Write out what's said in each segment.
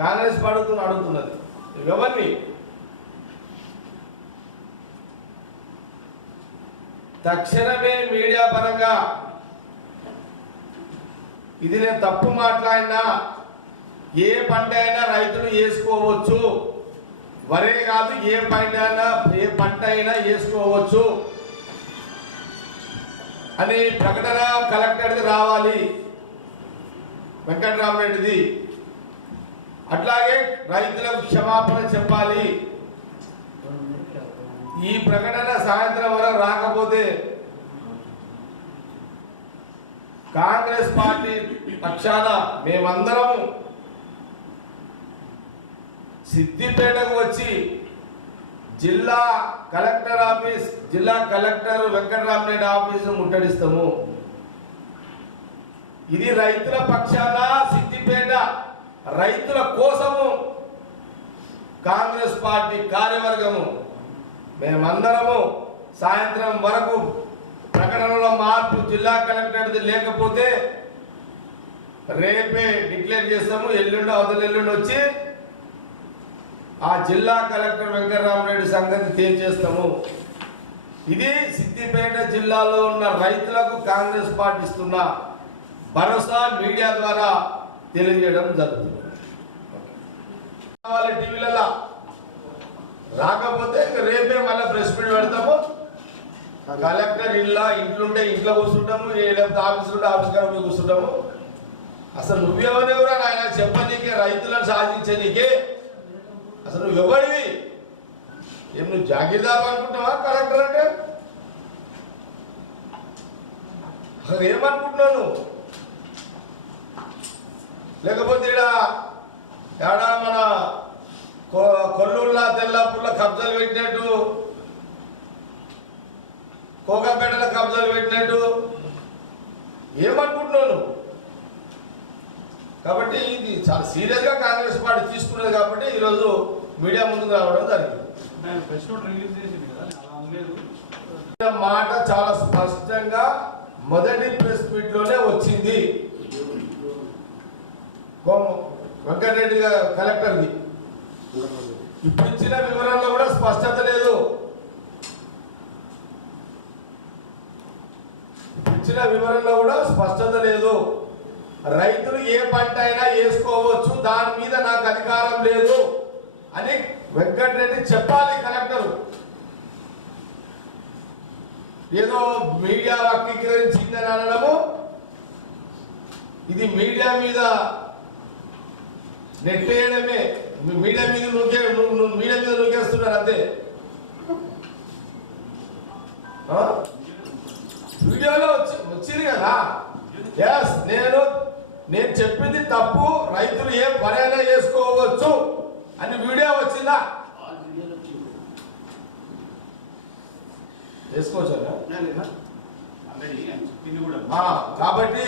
కాంగ్రెస్ అడుగుతున్నది ఎవరిని తక్షణమే మీడియా పరంగా ఇది నేను తప్పు మాట్లాడినా ఏ పంట అయినా రైతులు వేసుకోవచ్చు, వరే కాదు ఏ పంట అయినా వేసుకోవచ్చు అని ప్రకటన కలెక్టర్ది రావాలి, వెంకటరామరెడ్డిది. అట్లాగే రైతులకు క్షమాపణ చెప్పాలి. ఈ ప్రకటన సాయంత్రం వరకు రాకపోతే కాంగ్రెస్ పార్టీ పక్షాన మేమందరం సిద్దిపేటకు వచ్చి జిల్లా కలెక్టర్ వెంకటరామరెడ్డి ఆఫీసు ముట్టడిస్తాము. ఇది రైతుల పక్షాన సిద్దిపేట రైతుల కోసము కాంగ్రెస్ పార్టీ కార్యవర్గము మేమందరము సాయంత్రం వరకు ప్రకటనలో మార్పు జిల్లా కలెక్టర్ది లేకపోతే రేపే డిక్లేర్ చేస్తాము. ఎల్లుండి అవతల ఎల్లుండి వచ్చి ఆ జిల్లా కలెక్టర్ వెంకటరామరెడ్డి సంగతి తేల్చేస్తాము. ఇది సిద్దిపేట జిల్లాలో ఉన్న రైతులకు కాంగ్రెస్ పార్టీ ఇస్తున్న భరోసా మీడియా ద్వారా తెలియజేయడం జరుగుతుంది. టీవీలలో రాకపోతే రేపే మళ్ళీ ప్రెస్ మీట్ పెడతాము. కలెక్టర్ ఇంట్లుంటే ఇంట్లో కూర్చుంటాము, లేకపోతే ఆఫీస్ ఉంటే ఆఫీస్ కాడ కూర్చుంటాము. అసలు నువ్వెవరెవరా ఆయన చెప్పనీకే, రైతులను సాధించనీకే అసలు నువ్వెవడివి? నువ్వు జాగీర్దారు అనుకుంటున్నావా కలెక్టర్ అంటే? అసలు ఏమనుకుంటున్నావు నువ్వు? లేకపోతే ఏడా మన కొల్లూరులా తెల్లాపూర్లో కబ్జాలు పెట్టినట్టు, కోకాపేటలో కబ్జాలు పెట్టినట్టు ఏమనుకుంటున్నావు నువ్వు? కాబట్టి ఇది చాలా సీరియస్గా కాంగ్రెస్ పార్టీ తీసుకున్నది కాబట్టి ఈరోజు మీడియా ముందుకు రావడం జరిగింది. మాట చాలా స్పష్టంగా మొదటి ప్రెస్ మీట్ లోనే వచ్చింది. వెంకటరెడ్డి కలెక్టర్ది ఇప్పుడు ఇచ్చిన వివరంలో కూడా స్పష్టత లేదు. రైతులు ఏ పంట అయినా వేసుకోవచ్చు, దాని మీద నాకు అధికారం లేదు అని వెంకటరెడ్డి చెప్పాలి కలెక్టర్. ఏదో మీడియా వక్రీకరించిందని అనడము, ఇది మీడియా మీద నెట్టేయడమే. మీడియా మీద నూకేస్తున్నారు అంతే. వీడియోలో వచ్చింది కదా, ఎస్ నేను చెప్పింది తప్పు, రైతులు ఏ పనైనా చేసుకోవచ్చు అని వీడియో వచ్చిందా? వేసుకోవచ్చు. కాబట్టి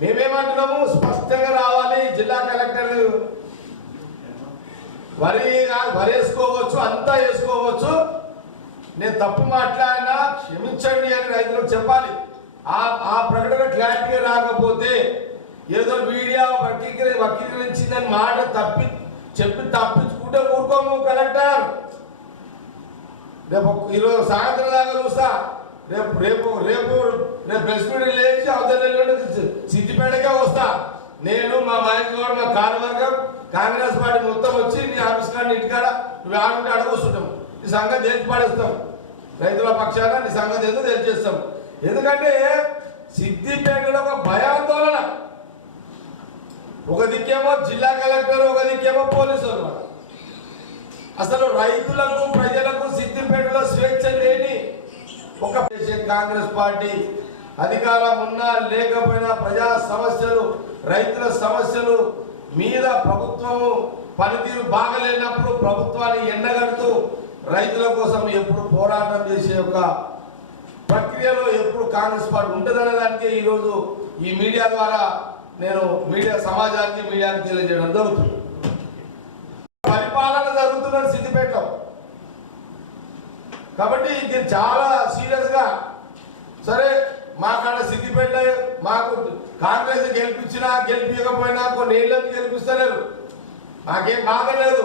మేమేమంటున్నాము, స్పష్టంగా రావాలి. జిల్లా కలెక్టర్ వరేసుకోవచ్చు, అంతా వేసుకోవచ్చు, నేను తప్పు మాట్లాడినా క్షమించండి అని రైతులకు చెప్పాలి. ఆ ప్రకటన క్లారిటీగా రాకపోతే ఏదో మీడియా వక్రీకరించిందని మాట తప్పించుకుంటే ఊరుకోము కలెక్టర్. రేపు ఈరోజు సాయంత్రం దాకా చూస్తా. రేపు ప్రెస్ మీట్ లేచి అవతల సిద్దిపేటకే వస్తా. నేను మా మహేష్ గౌడ్, మా కార్యవర్గం, కాంగ్రెస్ పార్టీ మొత్తం వచ్చి నీ ఆఫీస్ కాడ ఇంటికాడ నువ్వు ఆడుంటే అడగొస్తుంటాం. నీ సంగతి తెలిసి పడేస్తాం. రైతుల పక్షాన నీ సంగతి ఏదో తెలియజేస్తాం. ఎందుకంటే సిద్దిపేటలో ఒక భయాందోళన, ఒక దిక్కేమో జిల్లా కలెక్టర్, ఒక దిక్కేమో పోలీసులు. అసలు రైతులకు ప్రజలకు సిద్దిపేటలో స్వేచ్ఛ లేని ఒక కాంగ్రెస్ పార్టీ అధికారం ఉన్నా లేకపోయినా ప్రజా సమస్యలు, రైతుల సమస్యలు మీద ప్రభుత్వము పనితీరు బాగలేనప్పుడు ప్రభుత్వాన్ని ఎండగడుతూ రైతుల కోసం ఎప్పుడు పోరాటం చేసే ఒక ప్రక్రియలో ఎప్పుడు కాంగ్రెస్ పార్టీ ఉంటుందనే దానికి ఈరోజు ఈ మీడియా ద్వారా నేను సమాజానికి మీడియానికి తెలియజేయడం జరుగుతుంది. పరిపాలన జరుగుతున్నది సిద్దిపేటలో. కాబట్టి ఇది చాలా సీరియస్గా, సరే మాకాడ సిద్దిపేట మాకు కాంగ్రెస్ గెలిపించినా గెలిపించకపోయినా కొన్ని ఏళ్ళకి గెలిపిస్తలేరు. మాకేం బాగలేదు.